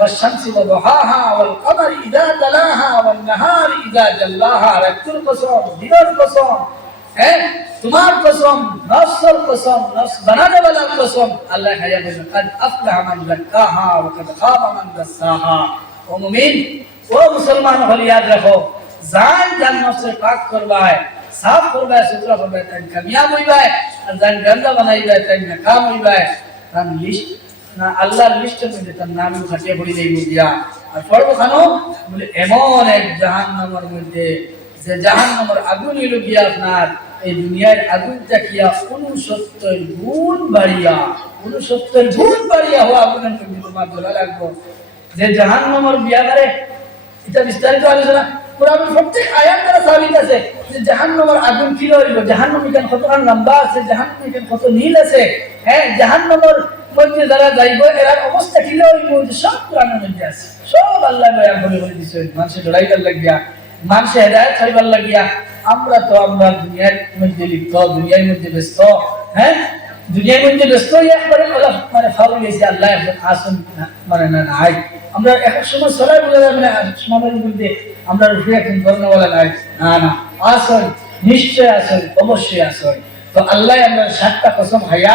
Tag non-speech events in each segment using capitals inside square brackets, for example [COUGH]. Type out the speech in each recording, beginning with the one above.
والشمس وضحاها والقمر إذا تلاها والنهار إذا جلاها রাত্রির কসম দিনের কসম হ্যাঁ তোমার কসম নফসর কসম নফস বানানে ওয়ালার কসম আল্লাহ হায়া বলেন قد أفلح من زكاها وقد خاب من دساها ও মুমিন ও মুসলমান হল ইয়াদ রাখো জান জান নফসে পাক করবায় সাফ করবায় সুতরা করবায় তাই কামিয়াব হইবায় আর জান গন্দা বানাইবায় তাই নাকাম হইবায় তার লিস্ট না, আল্লাহর লিস্টের মধ্যে তার নাম খাটিয়ে পড়ি দেই দিয়া আর পড়ব খানো বলে এমন এক জাহান্নামের মধ্যে, যে জাহান্নামের আগুন হইল গিয়া আপনার, এই দুনিয়ার আগুনটা কিয়া উনসত্তর গুণ বাড়িয়া উনসত্তর গুণ বাড়িয়া হওয়া আগুনের মধ্যে তোমার ধরা লাগবো। যে জাহান্নামের বিয়াগারে এটা বিস্তারিত আলোচনা কোরআনের প্রত্যেক আয়াত দ্বারা সাবিত আছে যে জাহান্নামের আগুন কি হইল? জাহান্নাম এখান কতখান লম্বা আছে? জাহান্নাম এখান কত নীল আছে? হ্যাঁ জাহান্নামের মধ্যে যারা যাইব, এরা অবস্থা কি হইব যে সব কোরআনের মধ্যে আছে। সব আল্লাহ বয়ান করে বলে দিছে, মানুষের লড়াইবার লাগিয়া, মানুষের হেদায়ত খাইবার লাগিয়া, আমরা তো আমরা দুনিয়ার মধ্যে লিপ্ত, দুনিয়ার মধ্যে ব্যস্ত হ্যাঁ? দুনিয়ার মধ্যে ব্যস্ত একবারে আল্লাহ মানে ফাউল হয়েছে আল্লাহ আসুন মানে না, নাই। আমরা এক সময় সবাই বলে যাবে না, সময়ের মধ্যে আমরা রুফে এখন ধর্মওয়ালা নাই। না না আসন নিশ্চয় আসন অবশ্যই আসন তো আল্লাহ আমরা সাতটা কসম হাইয়া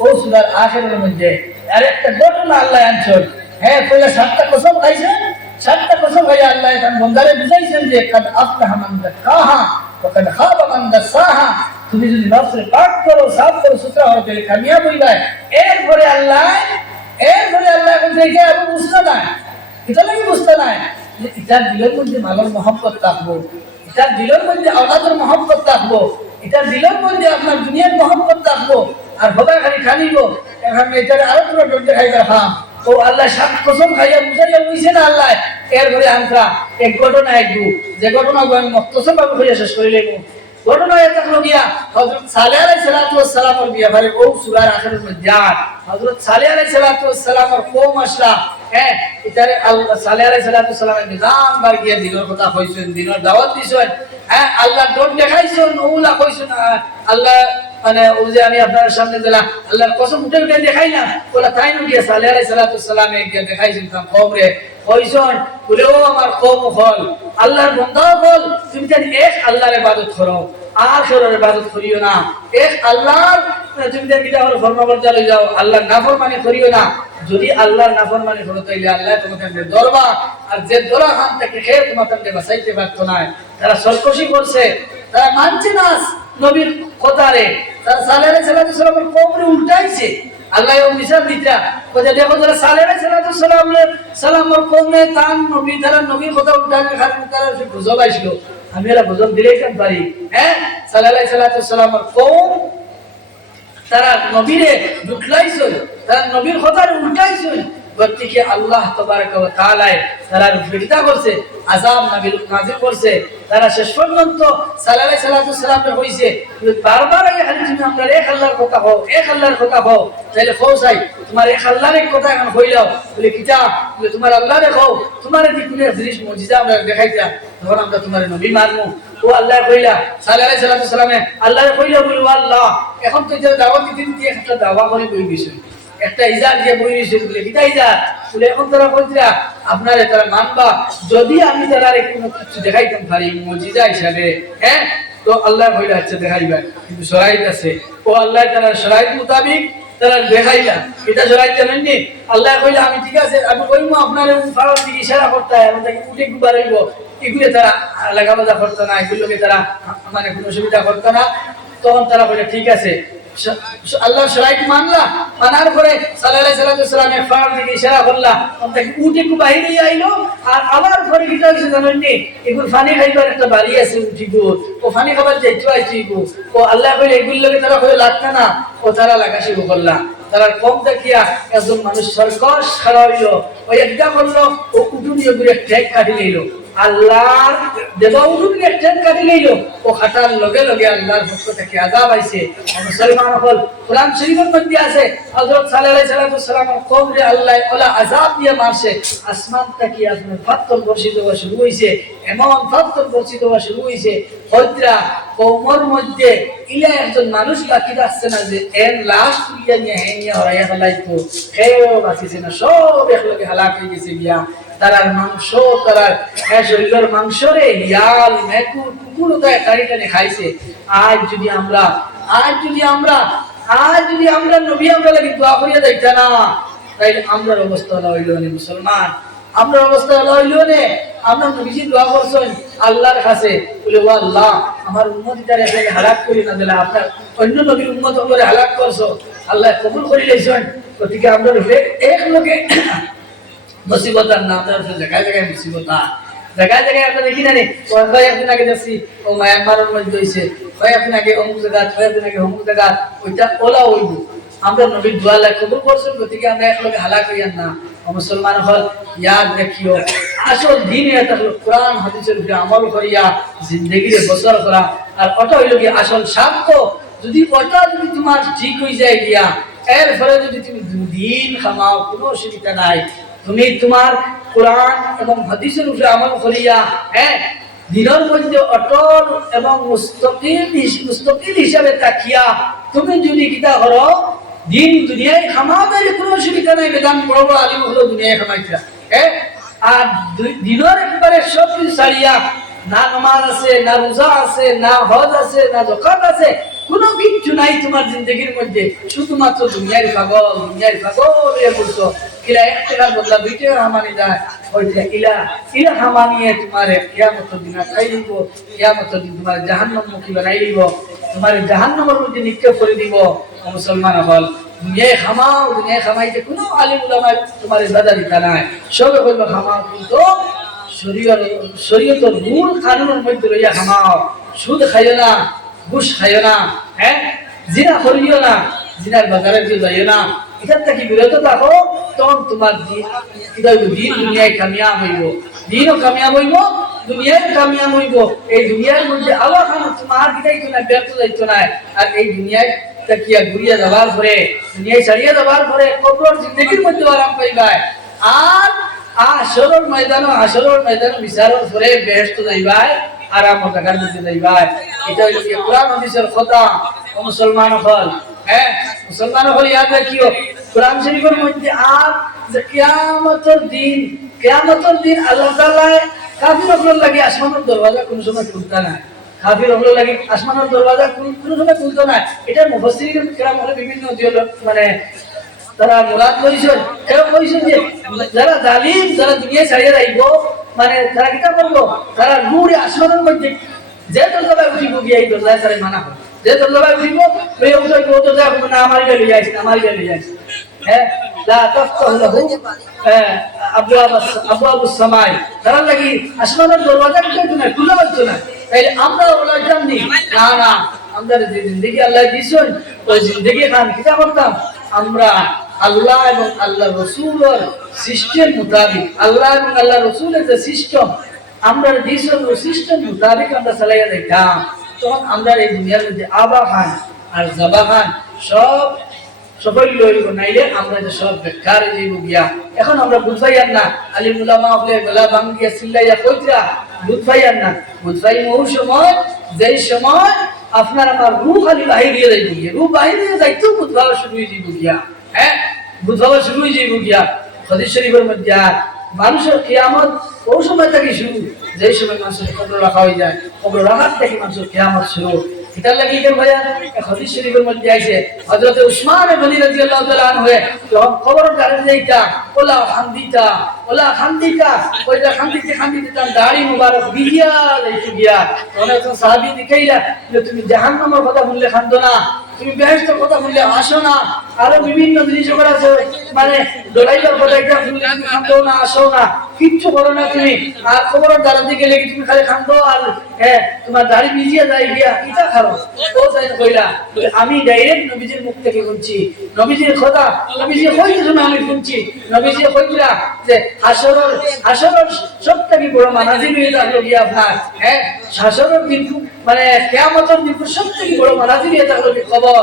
ও সুরার আখেরের মধ্যে আর একটা ঘটনা আল্লাহ আনছল হ্যাঁ কইলে সাতটা কসম খাইছেন? সাতটা কসম খাইয়া আল্লাহ এখন বন্দারে বুঝাইছেন যে, কাদ আফলাহা মান যাক্কাহা ওয়া কাদ খাবা মান দাসাহা। তুমি যদি নফসে পাক করো, সাফ করো, সুতরা হও তাহলে কামিয়াব হইবা। এরপরে আল্লাহ এরপরে আল্লাহ বলছে এটা আবু বুঝতে না এটা লাগে বুঝতে নাই? যে এটার দিলের মধ্যে মালর মহব্বত থাকব। এটার দিলের মধ্যে আওলাদের মহব্বত থাকব। এটার দিলের মধ্যে আপনার দুনিয়ার মহব্বত থাকব। আর হবা খালি খালিব এখন এটার আরও পুরো ডর দেখাই রাখা ও আল্লাহ সাত কসম খাইয়া বুঝাইয়া বুঝছে না আল্লাহ? এরপরে আমরা এক ঘটনা একটু যে ঘটনা আমি হইয়া শেষ করে লেবো ঘটনা এটা গিয়া, হযরত সালেহ আলাইহিস সালাতু ওয়াস সালামের ব্যাপারে ও সূরার আখিরের মধ্যে হযরত সালেহ আলাইহিস সালাতু ওয়াস সালামের আসলা হ্যাঁ আল্লাহ সালাতু সালামের নিজাম বার গিয়া দিনের কথা কইছেন, দিনের দাওয়াত দিছেন। হ্যাঁ আল্লাহ ডোর দেখাইছেন ওলা কইছেন আল্লাহ মানে ও যে আমি আপনার সামনে দিলাম আল্লাহর কসম উঠে উঠে দেখাই না। ওলা তাই না গিয়া সালেহ আলাইহিস সালাতু সালামে গিয়া দেখাইছেন তার কওম রে বলে, ও আমার কওম হল আল্লাহর বান্দা হল তুমি জানি এক আল্লাহর ইবাদত করো আর ইবাদত করিও না। এক আল্লাহর, তুমি যে কিটা হলো ফরমাবর্তা লই যাও, আল্লাহর নাফরমানি করিও না। যদি আল্লাহর নাফরমানি করো, তাইলে আল্লাহ তোমাকে ধরবা আর যে ধরা খান থেকে খেয়ে তোমাকে বাঁচাইতে পারতো না। তারা সরকশি করছে, তারা মানছে না নবীর কথারে। তারা সালেরে সালামের কবরে উল্টাইছে। আল্লাহ মিসাল দিতা। বলে দেখো যারা সালেরে সালাতু সালামের কবরে তান নবী, তারা নবীর কথা উল্টানোর খাতির তারা সে আইছিল। আমি এরা গুজব দিলেই কেন পারি। হ্যাঁ? সাল্লাল্লাহু সাল্লাতু সালামের কওম তারা নবীরে ঢুকলাইছিল তারা নবীর কথা উল্টাইছিল গতিকে আল্লাহ তবারক ওয়া তাআলা তারা ফিরতা করছে? আযাব নবীর নাজিল করছে। তারা শেষ পর্যন্ত সাল্লাল্লাহু সাল্লাতু সাল্লামে কইছে বারবার এই খালি তুমি আমরা এক আল্লাহর কথা হও এক আল্লাহর কথা হও তাহলে হও চাই তোমার এক আল্লাহর এক কথা এখন হইলাও, বলে, কিতা? বলে, তোমার আল্লাহ দেখো তোমার দি কোন জিনিস মুজিজা আমরা দেখাইতা তখন আমরা তোমার নবী মানমু। ও আল্লাহ কইলা, সাল্লাল্লাহু সাল্লাতু সাল্লামে আল্লাহ কইলা, বলে আল্লাহ, এখন তো যে দাওয়াত দিতে একটা দাওয়া করে বই দিছে একটা ইজার দিয়ে বই দিছে বলে ইজার। বলে, এখন তারা আপনারে তারা মানবা। যদি আমি তারা কোনো কিছু দেখাইতাম পারি মুজিজা হিসাবে হ্যাঁ? তো আল্লাহ আচ্ছা দেখাইবা। কিন্তু সরাইত আছে। ও আল্লাহ তারা সরাইত মোতাবিক, তারা দেখাইলা। এটা সরাইত জানেননি? আল্লাহ কইলা, আমি ঠিক আছে, আমি কইমু, আপনার ফারার দিকে ইশারা করতে হয় উঠে এগুলো তারা লাগাবাজা করতো না, এগুলোকে তারা মানে কোনো সুবিধা করতো না। তখন তারা বলে ঠিক আছে। আল্লাহ সরাইট মানলা? মানার পরে সাল্লাল্লাহু আলাইহি সাল্লামে ফার দিকে ইশারা করলা। তাকে উঠে একটু বাইরে আইলো, আর আবার পরে কি হইছে জানেন নি, এগুলো পানি খাইবার একটা বাড়ি আছে উঠিব ও পানি খাবার যাইতো আইছিব ও আল্লাহ কইলে এগুলোকে তারা কইলে লাগতা না। ও তারা লাগা শুরু করলা। তারা কম দেখিয়া একজন মানুষ সরকস হইল। ওই একটা করল ও উঠুনিয়ে ঘুরে ঠেক কাটি লইল। আল্লাহর দেবা উঠুনিয়ে ঠেক কাটি লইল ও খাটার লগে লগে আল্লাহর পক্ষ থেকে আজাব আইছে মুসলমান হল কোরআন শরীফের মধ্যে আছে। হযরত সাল্লাল্লাহু আলাইহি সাল্লাম আল্লাহ ওলা আজাব দিয়ে মারছে আসমান থেকে বর্ষিত হওয়া শুরু হইছে এমন বর্ষিত হওয়া শুরু হইছে হদ্রা কৌমর মধ্যে ইলা একজন মানুষ বাকি রাখছে না যে এর লাশ তুলিয়া নিয়ে হ্যাঁ নিয়ে হরাইয়া ফেলাইতো খেয়েও বাঁচিছে না, সব একলগে হালাক হয়ে গেছে তারার মাংস তারার হ্যাঁ শরীরের মাংস রে কুকুর তাই টানি টানি খাইছে। আজ যদি আমরা, আজ যদি আমরা, আজ যদি আমরা নবী আমরা লাগি দোয়া করিয়া না আমরার অবস্থা হলো হইল নে মুসলমান। আমরা অবস্থা হলো হইল নে। আমরা নবীজি দোয়া করছেন আল্লাহর কাছে। বলে, ও আল্লাহ, আমার উন্মতি তার এখানে হালাক করি না দিলে আপনার অন্য নবীর উন্মত করে হালাক করছ। আল্লাহ কবুল করি লেছেন গতিকে আমরা এক লোকে [COUGHS] মুসিবত নাম দেওয়ার জায়গায় জায়গায় মুসিবত জায়গায় জায়গায় আমরা দেখি না রে। কয়েক একদিন আগে দেখছি ও মায়ানমারের মধ্যে হয়েছে কয়েক একদিন আগে অমুক জায়গা কয়েক একদিন আগে অমুক জায়গা, ওইটা ওলা ওইব আমরা নবীর দোয়া লাগ কবুল করছেন, গতিকে আমরা একলগে হালাক হইয়ান না। মুসলমান হল, ইয়াদ রাখিও আসল দিন এটা হলো কোরআন, হাদিসের উপরে আমল করিয়া, জিন্দগিরে বসর করা। আর ওটা হইল কি আসল সাক্ষ্য যদি ওটা যদি তোমার ঠিক হয়ে যায় গিয়া এর ফলে যদি তুমি দুদিন খামাও, কোনো অসুবিধা নাই। তুমি তোমার কোরআন এবং হাদিসের উপরে আমল করিয়া হ্যাঁ দিনের মধ্যে অটল এবং মুস্তকিল মুস্তকিল হিসাবে তাকিয়া তুমি যদি কিতা করো, দিন দুনিয়ায় খামাবের কোনো অসুবিধা নাই, বেদান বড় বড় আলিম হলো দুনিয়ায় খামাইছিলা হ্যাঁ আর দিনের একবারে সব কিছু ছাড়িয়া, না নমাজ আছে, না রোজা আছে, না হজ আছে, না জকাত আছে কোনো কিচ্ছু নাই তোমার জিন্দগির মধ্যে। শুধুমাত্র দুনিয়ার পাগল দুনিয়ার পাগল এ বলছো কিলা এক টাকার বদলা দুই টাকা হামানি যায় ওইটা ইলা ইলা হামানিয়ে তোমার কিয়ামত দিন খাই দিব। কিয়ামত দিন তোমার জাহান্নাম মুখী বানাই দিব। তোমার জাহান্নামের মধ্যে নিক্ষেপ করে দিব। মুসলমান হল, দুনিয়ায় খামাও দুনিয়ায় খামাইতে কোনো আলিম উলামায় তোমার দাদা দিতা নাই। সবে বলব খামাও কিন্তু শরীয়র শরীয়তর মূল কানুনের মধ্যে রইয়া খামাও সুদ খাইও না। ঘুষ খাইও না হ্যাঁ জিনা করিও না, জিনার বাজারে দিয়ে যাইও না। এটার থেকে বিরত থাকো, তখন তোমার দিন দুনিয়ায় কামিয়াব হইব। দিনও কামিয়াব হইব দুনিয়ায় কামিয়াব হইব। এই দুনিয়ার মধ্যে তোমার তো না ব্যর্থ যাইতো আর এই দুনিয়ায় তাকিয়া ঘুরিয়া যাবার পরে, দুনিয়ায় ছাড়িয়া যাবার পরে কবর জিন্দগির মধ্যে আরাম পাইবায় আর আসরের ময়দান আসরের ময়দান বিচারের পরে বেহেশত যাইবাই। আরাম জায়গার মধ্যে যাইবাই এটা হইল কি কোরআন হাদিসের কথা? ও মুসলমান হল হ্যাঁ? মুসলমান হল ইয়াদ রাখিও কোরআন শরীফের মধ্যে আর যে কিয়ামতের দিন কিয়ামতের দিন আল্লাহ তাআলা কাফির হকলের লাগি আসমানের দরওয়াজা কোন সময় খুলতা না। কাফির হকলের লাগি আসমানের দরওয়াজা কোন কোন সময় খুলতো না। এটা মুফাসসিরিন কিরাম হলে বিভিন্ন মানে তারা মুরাদ কইছেন এরা কইছেন যে, যারা জালিম, যারা দুনিয়া ছাড়িয়ে যাইব মানে তারা কিটা করব তারা নূরে আসমানের মধ্যে যে দরজায় উঠিব, গিয়ে এই দরজায় তারা মানা যে দরজায় উঠিব, ওই উঠাই ও দরজায় না আমার গেলে যাইছে আমার গেলে দরজা তাই আমরা জিন্দগি আল্লাহ দিয়েছেন, ওই জিন্দগি খান কিটা করতাম আমরা আল্লাহ এবং আল্লাহ রসুলের সিস্টেম মোতাবিক, আল্লাহ এবং আল্লাহ রসুলের যে সিস্টেম, আমরা ওই সিস্টেম মোতাবিক আমরা চালাইয়া দেখতাম তখন আমরা এই দুনিয়ার মধ্যে আবা আর জাবা খান সব সবাই লইব নাইলে আমরা যে সব বেকার যাইব গিয়া। এখন আমরা বুঝাইয়ার না আলী মুলামা হলে গলা ভাঙ্গিয়া সিল্লাইয়া কইতরা বুঝাইয়ার না বুঝাই মৌ সময়, যেই সময় আপনার আমার রু খালি বাহির হয়ে যাই গিয়া রূহ বাহির হয়ে যাইতো ভাবা শুরু হয়ে যাইব গিয়া। হ্যাঁ? বুধবার শুরু হয়ে যাইব গিয়া। হদিস শরীফের মধ্যে আর মানুষের কেয়ামত ওই সময় থেকে শুরু। যেই সময় মানুষের কবর রাখা হয়ে যায়, কবর রাখার থেকে মানুষের কেয়ামত শুরু। এটা লাগি কেন ভাইয়া হাদিস শরীফের মধ্যে আছে হযরত উসমান গনি রাদিয়াল্লাহু তাআলা আনহু যখন খবর কারে যাইতা ওলা খান্দিতা ওলা খান্দিতা ওইটা খান্দিতে খান্দিতে তার দাড়ি মুবারক ভিজিয়া লাইতে গিয়া অনেক সাহাবী দেখাইলা তুমি জাহান্নামের কথা বললে খান্দো না, তুমি বেহেশতের কথা বললে আসো না। আরও বিভিন্ন জিনিস আছে। মানে কথা একটা খান্দো না, আসো না। কিচ্ছু না তুমি। আর খবরের দাঁড়াতে গেলে কি তুমি খালি খান্দো আর হ্যাঁ তোমার দাড়ি ভিজিয়ে গিয়া খারো ও কইলা, আমি ডাইরেক্ট নবীজির মুখ থেকে শুনছি। নবীজির কথা নবীজি শুনে আমি শুনছি। নবীজি যে হাসরের হাসরের সব থেকে বড় মানাজির হয়ে থাকল গিয়া আপনার হ্যাঁ? হাসরের মানে কেয়ামতের দিন সব থেকে বড় মানাজির হয়ে থাকল খবর।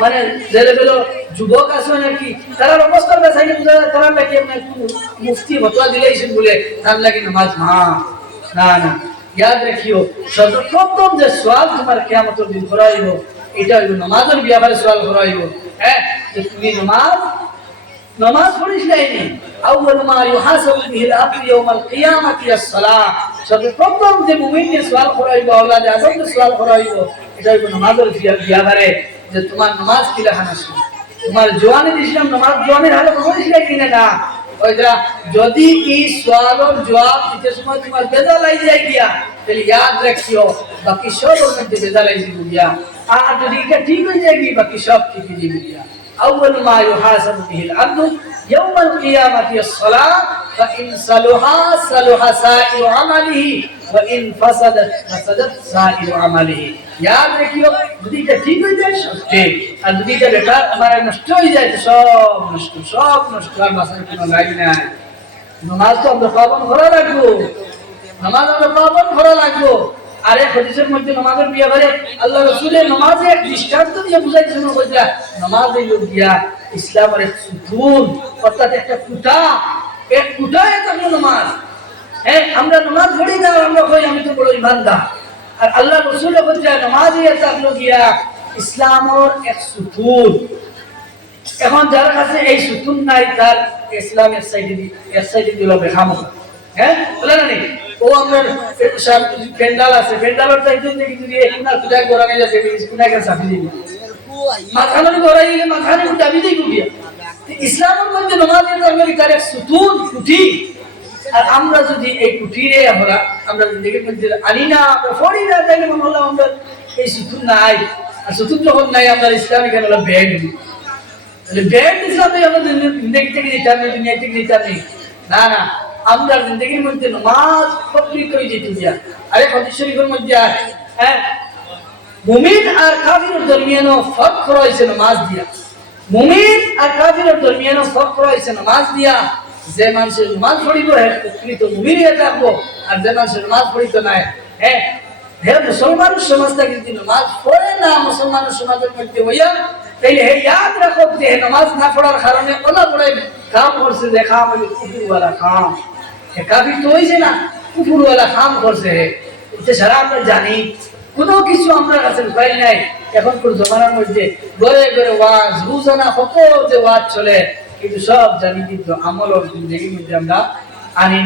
মানে যে লেভেলের যুবক আছে নাকি তারা অবস্থার চাইলে বোঝা যায় তারা নাকি আপনার মুফতি ফতোয়া দিলেইছেন বলে তার লাগি নামাজ মা না না। ইয়াদ রাখিও সর্বপ্রথম যে সোয়াল তোমার কেয়ামতের দিন করাইব এটা হইব নামাজের ব্যাপারে সোয়াল করাইব হ্যাঁ যে তুমি নামাজ নামাজ পড়িস লাইনি আউয়াল মা ইউহাসাবু বিহিল আবদু ইয়াউমাল কিয়ামাতি আস-সালাহ সর্বপ্রথম যে মুমিনকে সওয়াল করাইব আওলাদে আদমকে সওয়াল করাইব এটা হইব নামাজের ব্যাপারে যে তোমার নামাজ কি লেখা আছে তোমার জোয়ানে দিছিলাম নামাজ জোয়ানের হালে পড়িস কিনা না ওইটা যদি এই সওয়ালের জবাব দিতে সময় তোমার বেজাল আই যায় গিয়া তাহলে ইয়াদ রাখিও বাকি সব ওর মধ্যে বেজাল আই যাবে গিয়া আর যদি এটা ঠিক হয়ে যায় কি বাকি সব ঠিক হয়ে যাবে গিয়া أول ما يحاسب به العبد يوم القيامة الصلاة فإن صلحا صلح سائر عمله وإن فسد فسدت سائر عمله ইয়াদ রেখিও যদি এটা ঠিক হয়ে যায় সব আর যদি এটা বেকার আমার নষ্ট হয়ে যায়, তো সব নষ্ট সব নষ্ট, আর মাসের কোনো লাইন নাই। নামাজ তো আমরা পাবন ঘোরা লাগবো নামাজ আমরা পাবন ঘোরা লাগবো আর এক হদিসের মধ্যে নামাজের বিয়া করে আল্লাহ রসুলের নামাজে এক দৃষ্টান্ত দিয়ে বুঝাইছে না বুঝলা নামাজে লোক দিয়া ইসলামের সুতুন অর্থাৎ একটা ফুটা নামাজ। হ্যাঁ আমরা পড়ি না, আমরা কই, আমি তো বড় ইমানদার। আর আল্লাহ রসুল বলছে নামাজে থাকল গিয়া ইসলামের এক সুতুন। এখন যার কাছে এই সুতুন নাই, তার ইসলামের সাইডে এক সাইডে দিল বেখামো হ্যাঁ বলে না নি? ও আমার পেন্ডাল আছে, পেন্ডালের চাইতে দেখি যদি এখানে কোথায় গোড়া যাচ্ছে কোথায় গেছে মাথানোর গোড়াই মাথানে ইসলামের মধ্যে নমাজ আমেরিকার এক সুতুন কুঠি। আর আমরা যদি এই কুটিরে আমরা আমরা জিন্দগির মধ্যে আনি না, আমরা ফড়ি না, তাইলে মনে আমরা এই সুতুন নাই। আর সুতুন যখন নাই, আমরা ইসলাম এখানে হলো ব্যাগ তাহলে ব্যাগ ইসলাম নেই আমাদের জিন্দগি থেকে নিতাম নেই দুনিয়া থেকে নিতাম নেই। না না, আমরা জিন্দগির মধ্যে নমাজ পাবলিক করে যেতে দিয়া আরে হদিস শরীফের মধ্যে হ্যাঁ? মুমিন আর কাফিরের দরমিয়ানো ফরক করা হয়েছে নামাজ দিয়া। মুমিন আর কাফিরের দরমিয়ানো করা হয়েছে, নামাজ দিয়া যে মানুষের নামাজ পড়িব, হে প্রকৃত মুমিন হয়ে থাকব। আর যে মানুষের নামাজ পড়িত নাই হ্যাঁ হে মুসলমান সমাজটা কিন্তু নামাজ পড়ে না, মুসলমান সমাজের মধ্যে হইয়া, তাইলে হে ইয়াদ রাখো যে হে নামাজ না পড়ার কারণে ওলা পড়ে কাম করছে যে কাম হইল কুকুরওয়ালা কাম হে কাফির তো হয়েছে না কুকুরওয়ালা কাম করছে হে। এটা সারা আমরা জানি, কোনো কিছু আমরা কাছে উপায় নাই। এখন কোন জমানার মধ্যে ঘরে ঘরে ওয়াজ, রোজানা, সকল যে ওয়াজ চলে, কিন্তু সব জানি কিন্তু আমল জিন্দগির মধ্যে আমরা আনি না।